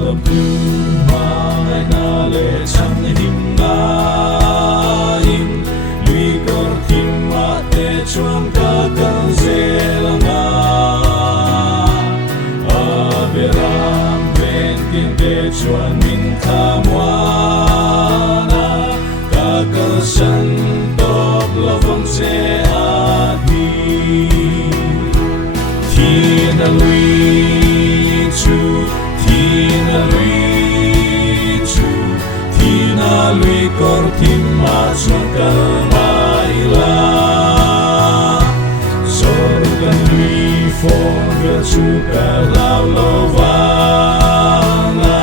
tập lưu mai na lệ chẳng hình ngài lui cor tim ma te chuang ca cần dễ là nga averam bên tiên te chuan min tha moana ca cần san top lo vong se adi thiên lui chu thiên lui cor tim ma chuang ca mai la sorgan lui phong về chu ca lao lo vanga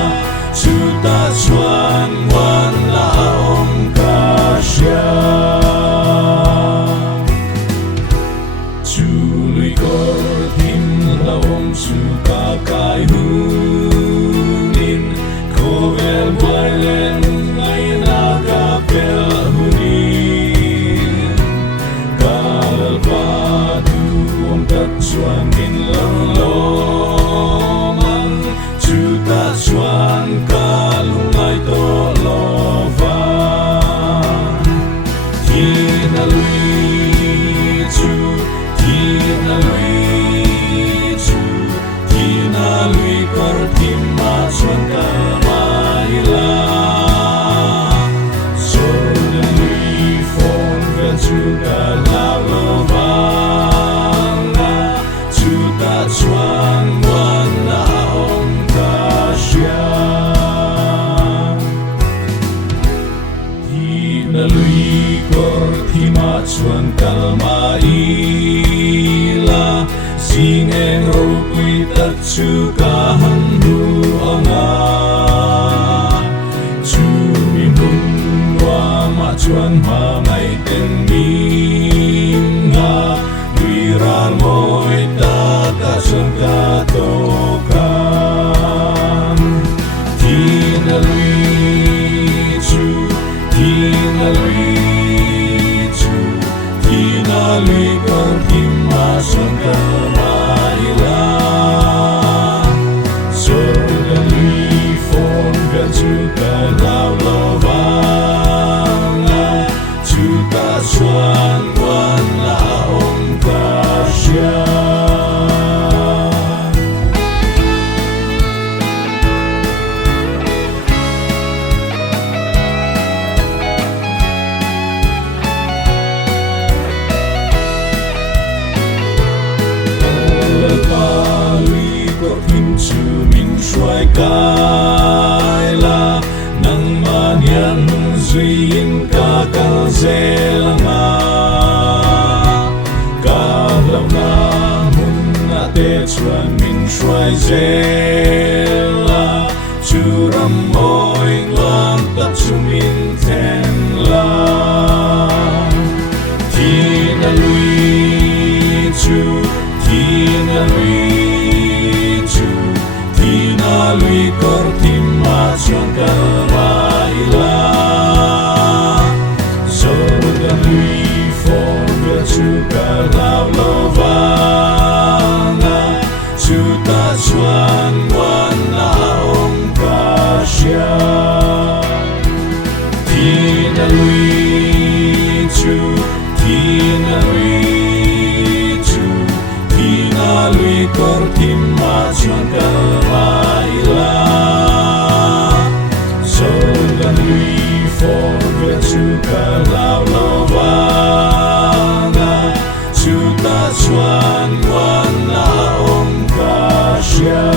chu ta chuan wan la om ca sha chu lui cor tim la om chu ca kai hu nin ko vel vai len ngai na ka pel hu nin kalal pa du om tat chuan min lang lo man chu ta chuan ka lungai to lo va thiên lui chu thiên lui chu thiên lui cor tim ma chuan ka mai la sorgan lui phong ve chu ka lao lo vanga chu ta chuan wan na om ka sha thiên lui cor tim ma chuan kal mai la sing en ro pui ta chu ka han du anga chu mi mun wa ma chuan ma mai ten mi nga lui ra moi ta ka chuan ka to kan thiên lui chu thiên lui cor tim ma chuan ka mai la sorgan lui phong ve chu ka lao lo vanga chu ta chuan wan la om ka sha chu min shuai kai la nang man yan duy in ca kal zel nga ka lau na mun na te chuan min shuai zel la chu ram moi ngang ta chu min ten la thiên lui chu thiên lui cor tim ma chuan ka mai la sorgan lui phong ve chu ka lao lo vanga chu ta chuan wan na om ka sha thiên lui chu thiên lui cor tim ma chuan ka mai la sorgan lui phong ve chu ka lao lo vanga chu ta chuan wan na om ka sha